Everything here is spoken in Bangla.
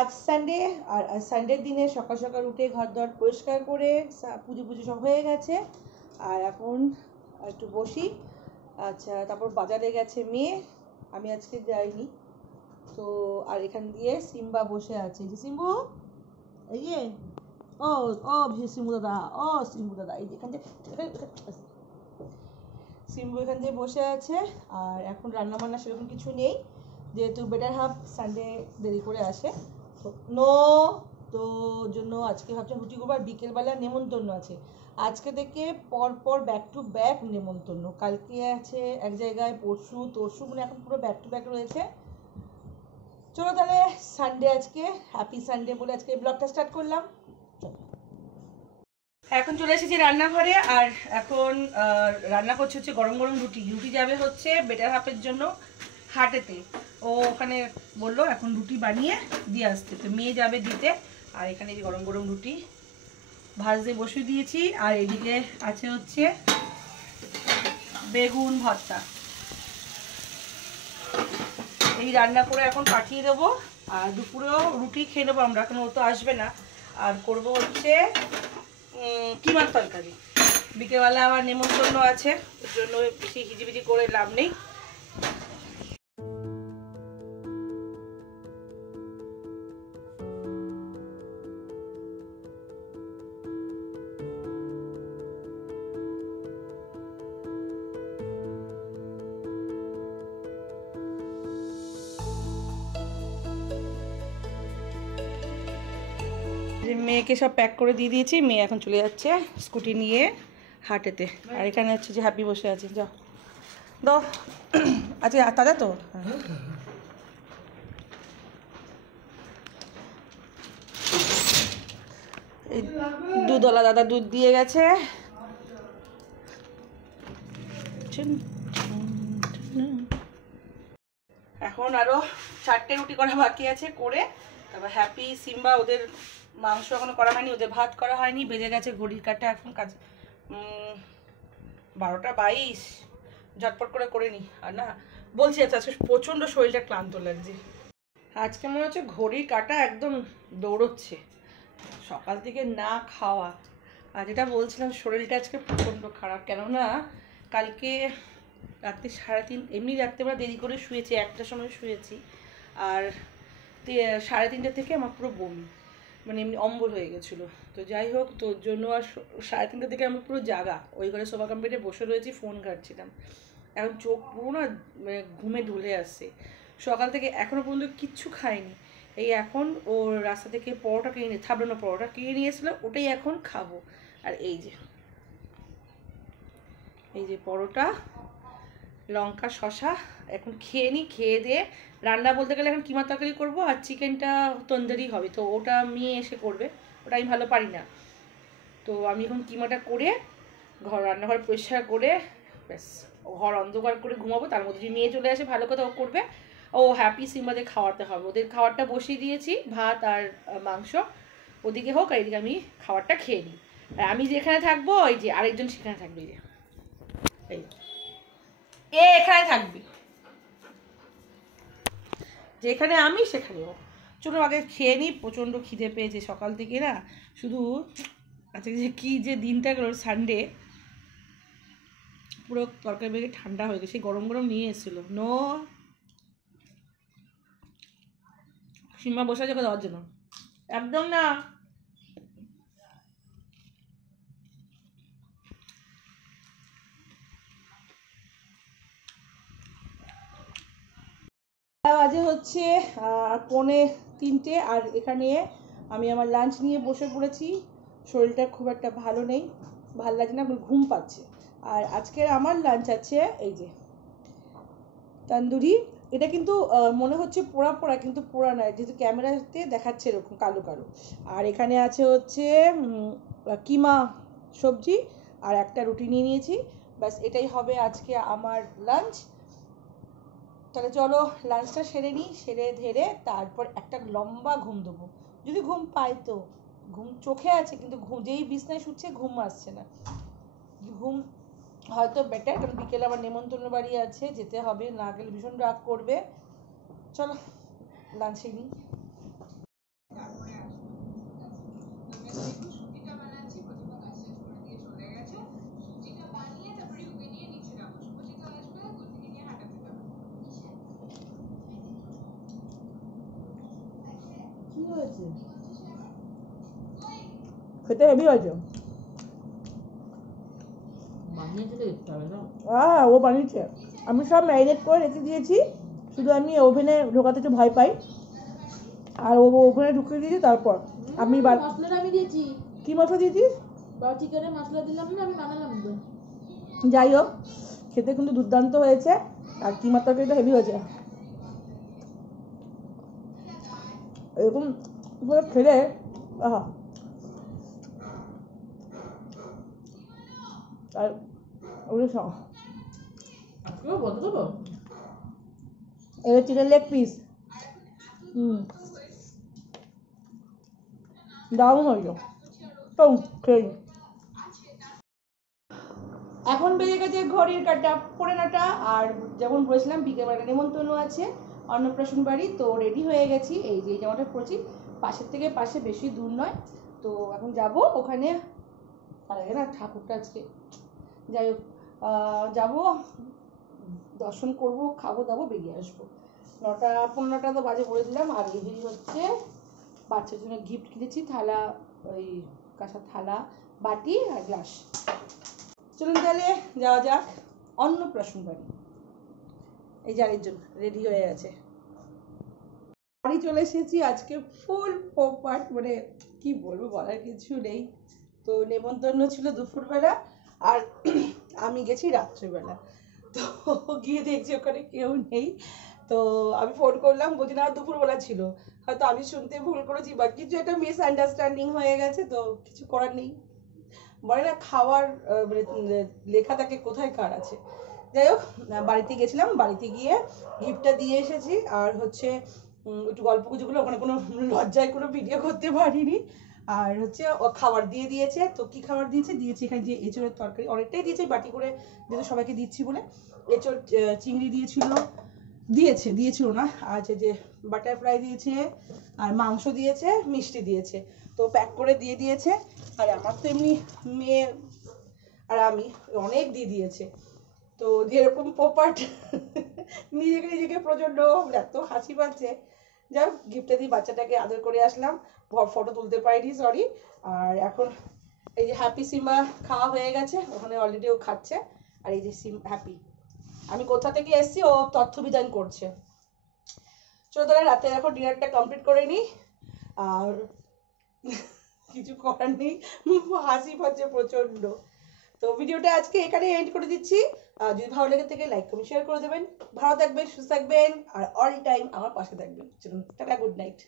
আজ সানডে, আর সানডের দিনে সকাল সকাল উঠে ঘর দর পরিষ্কার করে পুজো পুজো সব হয়ে গেছে। আর এখন একটু বসি। আচ্ছা, তারপর বাজারে গেছে মেয়ে, আমি আজকে যাইনি। তো আর এখান দিয়ে সিম্বা বসে আছে, যে সিম্বু, এই যে ও ও সিম্বু দাদা, ও সিম্বু দাদা, এই যে এখান দিয়ে সিম্বু এখান দিয়ে বসে আছে। আর এখন রান্না বান্না সেরকম কিছু নেই, যেহেতু বেটার হাফ সানডে দেরি করে আসে, তো নো, তো জন্য আজকে ভাবছি রুটি করবো। আর বিকেলবেলা নেমন্তন্ন আছে, আজকে থেকে পর ব্যাক টু ব্যাক নেমন্তন্ন। কালকে আছে এক জায়গায়, তরশু, মানে এখন পুরো ব্যাক টু ব্যাক রয়েছে। চলো তাহলে, সানডে আজকে, হ্যাপি সানডে বলে আজকে ব্লগটা স্টার্ট করলাম। এখন চলে এসেছি রান্নাঘরে, আর এখন রান্না করছে হচ্ছে গরম গরম রুটি। রুটি যাবে হচ্ছে বেটার হাফের জন্য হাটেতে, ও ওখানে বললো এখন রুটি বানিয়ে দিয়ে আসতে, তো মেয়ে যাবে দিতে। আর এখানে যে গরম গরম রুটি ভাজতে বসিয়ে দিয়েছি, আর এদিকে আছে হচ্ছে বেগুন ভর্তা। এই রান্না করে এখন পাঠিয়ে দেবো, আর দুপুরেও রুটি খেয়ে নেবো আমরা, এখন ও তো আসবে না। আর করব হচ্ছে কিমার তরকারি। বিকেলবেলা আবার নেমন্তন্ন আছে, ওর জন্য বেশি হিজিবিজি করে লাভ নেই। মেয়েকে সব প্যাক করে দিয়ে দিয়েছি, মেয়ে এখন চলে যাচ্ছে স্কুটি নিয়ে হাটেতে। আর এখানে হচ্ছে যে হ্যাপি বসে আছে, যাও দাও। আচ্ছা তাজা তো, এই দুধওয়ালা দাদা দুধ দিয়ে গেছে। এখন আরো 4টে রুটি করা বাকি আছে, করে তারপর হ্যাপি সিম্বা, ওদের মাংস এখনো করা হয়নি, ওদের ভাত করা হয়নি। বেজে গেছে ঘড়ির কাটা এখন কাজ 12টা 22, ঝটপট করে নি। আর না বলছি, আজকে প্রচণ্ড শরীরটা ক্লান্ত লাগছে। আজকে মনে হচ্ছে ঘড়ির কাটা একদম দৌড়চ্ছে, সকাল থেকে না খাওয়া। আর যেটা বলছিলাম, শরীরটা আজকে প্রচণ্ড খারাপ, কেননা কালকে রাত্রি 3:30, এমনি রাত্রেবেলা দেরি করে শুয়েছি, 1টার সময় শুয়েছি। আর 3:30 থেকে আমার পুরো বমি, মানে এমনি অম্বল হয়ে গেছিলো। তো যাই হোক, তোর জন্য আর 3:30 থেকে আমি পুরো জাগা ওই ঘরে সোফা কম্পিউটে বসে রয়েছি, ফোন ঘাটছিলাম। এখন চোখ পুরো না মানে ঘুমে ঢুলে আসছে। সকাল থেকে এখনও পর্যন্ত কিচ্ছু খাইনি। এই এখন ও রাস্তা থেকে পরোটা কিনে থাবড়ানো পরোটা কিনে নিয়ে এসেছিলো, ওটাই এখন খাবো। আর এই যে পরোটা, লঙ্কা শশা এখন খেয়ে নিই। খেয়ে দিয়ে রান্না বলতে গেলে এখন কিমা তরকারি করবো, আর চিকেনটা তন্দুরি হবে, তো ওটা মেয়ে এসে করবে, ওটা আমি ভালো পারি না। তো আমি এখন কিমাটা করে রান্নাঘর পরিষ্কার করে ব্যাস ঘর অন্ধকার করে ঘুমাবো। তার মধ্যে যদি মেয়ে চলে আসে ভালো কথা, ও করবে। ও হ্যাপি সিম্বাদের খাওয়াতে হবে, ওদের খাবারটা বসিয়ে দিয়েছি, ভাত আর মাংস ওদিকে হোক, আর এদিকে আমি খাবারটা খেয়ে নিই। আর আমি যেখানে থাকবো, ওই যে আরেকজন সেখানে থাকবে, এই এখানে থাকবি, যেখানে আমি সেখানে ও। চলো আগে খেয়ে নিই, প্রচণ্ড খিদে পেয়েছে সকাল থেকে না, শুধু আচ্ছা যে কী যে দিনটা গেল সানডে, পুরো তরকারি বেগে ঠান্ডা হয়ে গেছে, গরম গরম নিয়ে এসেছিলো। নো, সীমা বসে আছে দেওয়ার জন্য, একদম না। বাজে হচ্ছে 2:45, আর এখানে আমি আমার লাঞ্চ নিয়ে বসে পড়েছি। শরীরটা খুব একটা ভালো নেই, ভালো লাগছে না, ঘুম পাচ্ছে। আর আজকের আমার লাঞ্চ আছে এই যে তন্দুরি। এটা কিন্তু মনে হচ্ছে পোড়া পোড়া, কিন্তু পোড়া নয়, যেহেতু ক্যামেরাতে দেখাচ্ছে এরকম কালো কালো। আর এখানে আছে হচ্ছে কিমা সবজি, আর একটা রুটি নিয়ে নিয়েছি। ব্যাস এটাই হবে আজকে আমার লাঞ্চ। তাহলে চলো লাঞ্চটা সেরে নিই, সেরে ধেরে তারপর একটা লম্বা ঘুম দেবো, যদি ঘুম পাই তো। ঘুম চোখে আছে, কিন্তু যেই বিছনায় শুচ্ছে ঘুম আসছে না। ঘুম হয়তো বেটার, কারণ বিকেলে আবার নেমন্তন্ন বাড়ি আছে, যেতে হবে, না গেলে ভীষণ রাগ করবে। চলো লাঞ্চে নিই। খেতে হেভি হয়েছে। হ্যাঁ, ও বানিয়েছে। আমি সব ম্যারিনেট করে রেখে দিয়েছি, শুধু আমি ওভেনে ঢোকাতে একটু ভয় পাই, আর ও ওভেনে ঢুকিয়ে দিয়েছি। তারপর আমি মশলাটা আমি দিয়েছি। কি মশলা দিয়েছিস? চিকেনে মশলা দিলাম না, আমি বানালাম তো। যাই হোক, খেতে কিন্তু দুর্দান্ত হয়েছে, আর কিমা তরকারিটা হেভি হয়েছে। এরকম করে খেলে আহা। আর ওগুলো বন্ধ করবো। এটা চিকেন লেগ পিস। দারুণ হয়েছে। তো খেয়ে নিই। এখন বেজে গেছে ঘড়ির কাঁটা 9:45, আর যেমন বলেছিলাম বিকেলবেলা নেমন্তন্ন আছে অন্নপ্রাশন বাড়ি, তো রেডি হয়ে গেছি। এই যে জামাটা পরছি, পাশের থেকে পাশে, বেশি দূর নয়। তো এখন যাব ওখানে, আরে না ঠাকুরটা আজকে, যাই হোক যাবো, দর্শন করব, খাবো দাবো, বেরিয়ে আসবো। 9:15 তো বাজে বলে দিলাম। আর এই হচ্ছে বাচ্চার জন্য গিফট কিনেছি, থালা, ওই কাঁসার থালা, বাটি আর গ্লাস। চলুন তাহলে যাওয়া যাক অন্নপ্রাশন বাড়ি। এই যে আরেকজন রেডি হয়ে গেছে। বাড়ি চলে এসেছি, আজকে ফুল পোপাট, মানে কি বলবো, বলার কিছু নেই। তো নেমন্তন্ন ছিল দুপুরবেলা, আর আমি গেছি রাত্রিবেলা। তো গিয়ে দেখছি ওখানে কেউ নেই। তো আমি ফোন করলাম, বলছি না দুপুরবেলা ছিল, হয়তো আমি শুনতে ভুল করেছি বা কিছু একটা মিসআন্ডারস্ট্যান্ডিং হয়ে গেছে, তো কিছু করার নেই। বলে না খাওয়ার মানে লেখা থাকে কোথায় কার আছে। যাই হোক, বাড়িতে গেছিলাম, বাড়িতে গিয়ে গিফটটা দিয়ে এসেছি। আর হচ্ছে একটু গল্প গুজবগুলো, ওখানে কোনো লজ্জায় কোনো ভিডিও করতে পারিনি। আর হচ্ছে ও খাবার দিয়ে দিয়েছে। তো কি খাবার দিয়েছে, এখানে যে এঁচড়ের তরকারি অনেকটাই দিয়েছে, বাটি করে যেহেতু সবাইকে দিচ্ছি বলে। এঁচড় চিংড়ি দিয়েছিল না, আর যে বাটার ফ্রাই দিয়েছে, আর মাংস দিয়েছে, মিষ্টি দিয়েছে। তো প্যাক করে দিয়ে দিয়েছে। আর আমার তো এমনি মেয়ে আর আমি অনেক দিয়ে দিয়েছে। তো যেরকম পোপাট নিজেকে প্রচন্ড এত হাসি পাচ্ছে। যাই হোক, গিফটটা দিয়ে বাচ্চাটাকে আদর করে আসলাম, ফটো তুলতে পারিনি, সরি। আর এখন এই যে হ্যাপি সিম্বা খাওয়া হয়ে গেছে, ওখানে অলরেডি ও খাচ্ছে। আর এই যে হ্যাপি, আমি কোথা থেকে এসেছি ও তথ্য বিধান করছে। চলো তাহলে রাতে এখন ডিনারটা কমপ্লিট করে নিই। আর কিছু করার নেই, হাসি পাচ্ছে প্রচন্ড। তো ভিডিওটা আজকে এখানে এন্ড করে দিচ্ছি। যদি ভালো লেগে থাকে লাইক কমেন্ট শেয়ার করে দেবেন। ভালো থাকবেন, সুস্থ থাকবেন, আর অল টাইম আমার পাশে থাকবেন। চলুন টাটা, গুড নাইট।